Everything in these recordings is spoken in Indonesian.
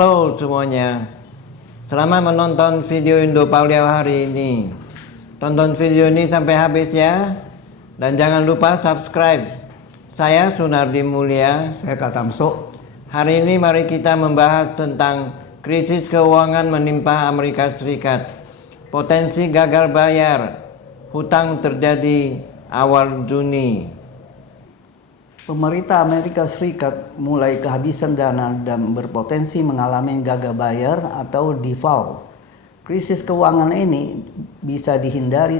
Halo semuanya, selamat menonton video Indo Pauliau hari ini. Tonton video ini sampai habis ya, dan jangan lupa subscribe. Saya Sunardi Mulia. Saya Katamso. Hari ini mari kita membahas tentang krisis keuangan menimpa Amerika Serikat. Potensi gagal bayar, hutang terjadi awal Juni. Pemerintah Amerika Serikat mulai kehabisan dana dan berpotensi mengalami gagal bayar atau default. Krisis keuangan ini bisa dihindari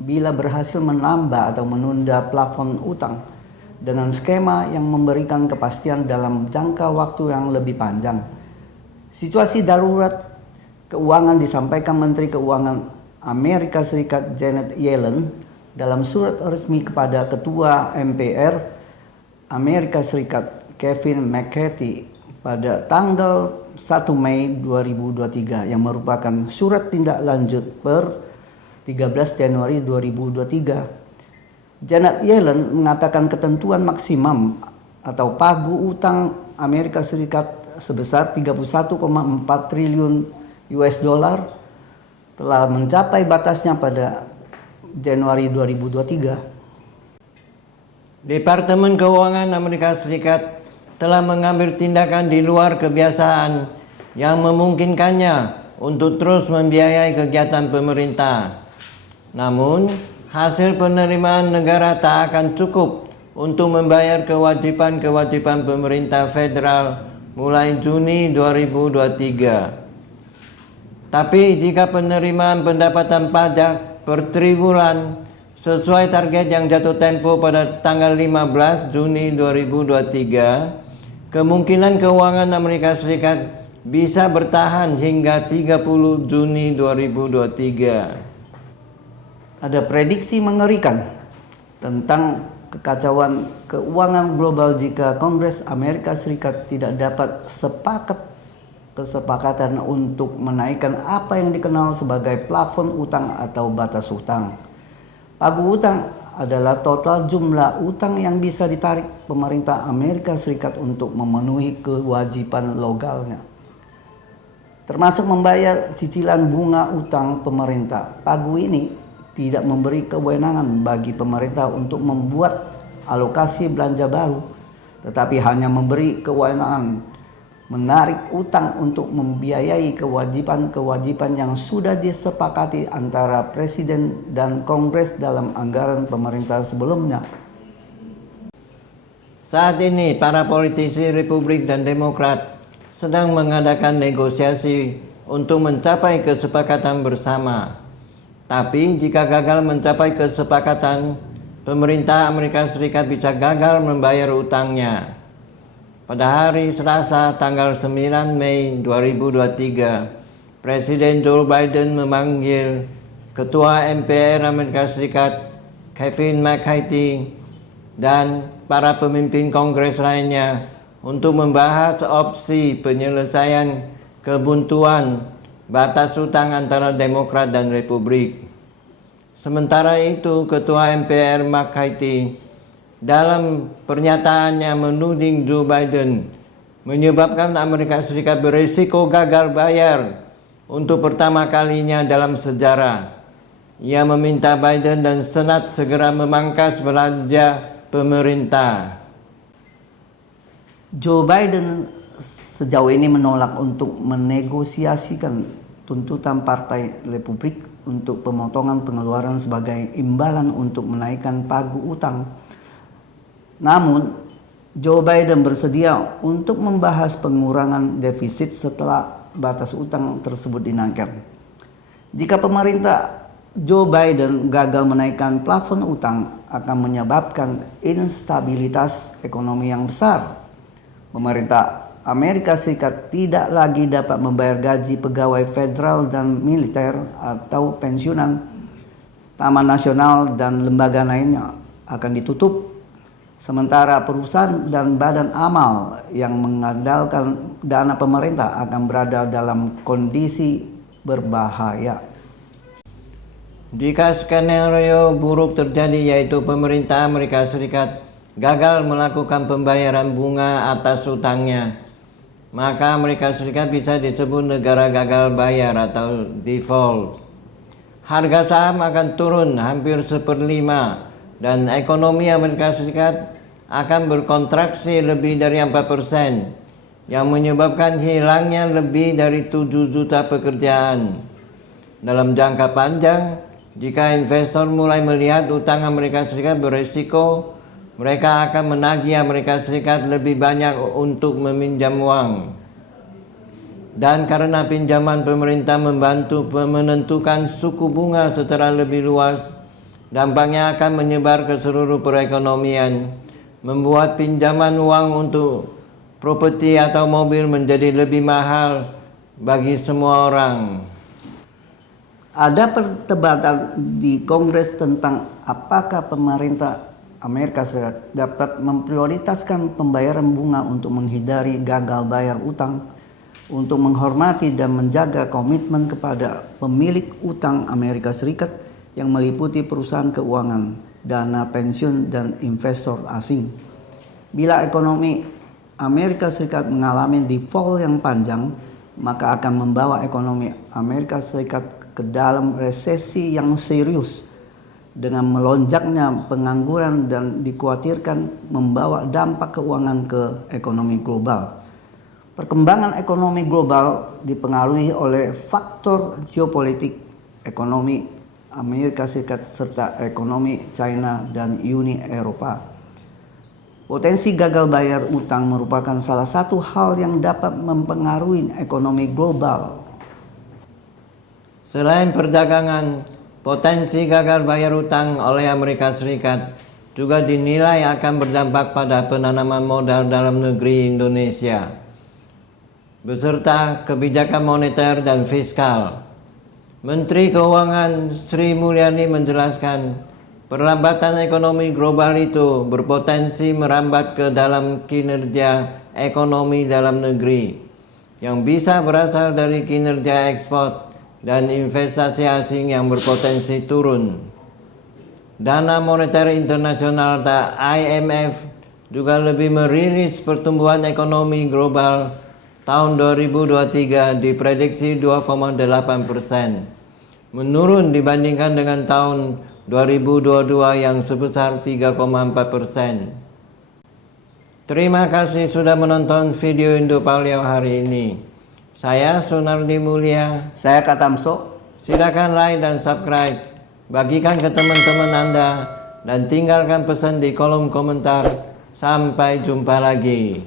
bila berhasil menambah atau menunda plafon utang dengan skema yang memberikan kepastian dalam jangka waktu yang lebih panjang. Situasi darurat keuangan disampaikan Menteri Keuangan Amerika Serikat Janet Yellen dalam surat resmi kepada Ketua MPR Amerika Serikat Kevin McCarthy pada tanggal 1 Mei 2023 yang merupakan surat tindak lanjut per 13 Januari 2023. Janet Yellen mengatakan ketentuan maksimum atau pagu utang Amerika Serikat sebesar 31,4 triliun US dollar telah mencapai batasnya pada Januari 2023. Departemen Keuangan Amerika Serikat telah mengambil tindakan di luar kebiasaan yang memungkinkannya untuk terus membiayai kegiatan pemerintah. Namun, hasil penerimaan negara tak akan cukup untuk membayar kewajiban-kewajiban pemerintah federal mulai Juni 2023. Tapi jika penerimaan pendapatan pajak per triwulan sesuai target yang jatuh tempo pada tanggal 15 Juni 2023, kemungkinan keuangan Amerika Serikat bisa bertahan hingga 30 Juni 2023. Ada prediksi mengerikan tentang kekacauan keuangan global jika Kongres Amerika Serikat tidak dapat kesepakatan untuk menaikkan apa yang dikenal sebagai plafon utang atau batas utang. Pagu utang adalah total jumlah utang yang bisa ditarik pemerintah Amerika Serikat untuk memenuhi kewajiban legalnya, termasuk membayar cicilan bunga utang pemerintah. Pagu ini tidak memberi kewenangan bagi pemerintah untuk membuat alokasi belanja baru, tetapi hanya memberi kewenangan menarik utang untuk membiayai kewajiban-kewajiban yang sudah disepakati antara Presiden dan Kongres dalam anggaran pemerintah sebelumnya. Saat ini para politisi Republik dan Demokrat sedang mengadakan negosiasi untuk mencapai kesepakatan bersama. Tapi jika gagal mencapai kesepakatan, pemerintah Amerika Serikat bisa gagal membayar utangnya. Pada hari Selasa tanggal 9 Mei 2023, Presiden Joe Biden memanggil Ketua MPR Amerika Serikat Kevin McCarthy dan para pemimpin Kongres lainnya untuk membahas opsi penyelesaian kebuntuan batas utang antara Demokrat dan Republik. Sementara itu, Ketua MPR McCarthy dalam pernyataannya menuding Joe Biden menyebabkan Amerika Serikat berisiko gagal bayar untuk pertama kalinya dalam sejarah. Ia meminta Biden dan Senat segera memangkas belanja pemerintah. Joe Biden sejauh ini menolak untuk menegosiasikan tuntutan Partai Republik untuk pemotongan pengeluaran sebagai imbalan untuk menaikkan pagu utang. Namun, Joe Biden bersedia untuk membahas pengurangan defisit setelah batas utang tersebut dinaikkan. Jika pemerintah Joe Biden gagal menaikkan plafon utang, akan menyebabkan instabilitas ekonomi yang besar. Pemerintah Amerika Serikat tidak lagi dapat membayar gaji pegawai federal dan militer atau pensiunan. Taman nasional dan lembaga lainnya akan ditutup. Sementara perusahaan dan badan amal yang mengandalkan dana pemerintah akan berada dalam kondisi berbahaya. Jika skenario buruk terjadi, yaitu pemerintah Amerika Serikat gagal melakukan pembayaran bunga atas utangnya, maka Amerika Serikat bisa disebut negara gagal bayar atau default. Harga saham akan turun hampir 1/5 dan ekonomi Amerika Serikat akan berkontraksi lebih dari 4%, yang menyebabkan hilangnya lebih dari 7 juta pekerjaan. Dalam jangka panjang, jika investor mulai melihat utang Amerika Serikat beresiko, mereka akan menagih Amerika Serikat lebih banyak untuk meminjam uang. Dan karena pinjaman pemerintah membantu menentukan suku bunga secara lebih luas, dampaknya akan menyebar ke seluruh perekonomian, membuat pinjaman uang untuk properti atau mobil menjadi lebih mahal bagi semua orang. Ada perdebatan di Kongres tentang apakah pemerintah Amerika Serikat dapat memprioritaskan pembayaran bunga untuk menghindari gagal bayar utang, untuk menghormati dan menjaga komitmen kepada pemilik utang Amerika Serikat yang meliputi perusahaan keuangan, dana pensiun, dan investor asing. Bila ekonomi Amerika Serikat mengalami default yang panjang, maka akan membawa ekonomi Amerika Serikat ke dalam resesi yang serius dengan melonjaknya pengangguran dan dikhawatirkan membawa dampak keuangan ke ekonomi global. Perkembangan ekonomi global dipengaruhi oleh faktor geopolitik, ekonomi Amerika Serikat serta ekonomi China dan Uni Eropa. Potensi gagal bayar utang merupakan salah satu hal yang dapat mempengaruhi ekonomi global. Selain perdagangan, potensi gagal bayar utang oleh Amerika Serikat juga dinilai akan berdampak pada penanaman modal dalam negeri Indonesia, beserta kebijakan moneter dan fiskal. Menteri Keuangan Sri Mulyani menjelaskan, perlambatan ekonomi global itu berpotensi merambat ke dalam kinerja ekonomi dalam negeri, yang bisa berasal dari kinerja ekspor dan investasi asing yang berpotensi turun. Dana Moneter Internasional atau IMF juga lebih merilis pertumbuhan ekonomi global tahun 2023 diprediksi 2,8%, menurun dibandingkan dengan tahun 2022 yang sebesar 3,4%. Terima kasih sudah menonton video Indo Paleo hari ini. Saya Sunardi Mulia. Saya Katamso. Silakan like dan subscribe, bagikan ke teman-teman Anda, dan tinggalkan pesan di kolom komentar. Sampai jumpa lagi.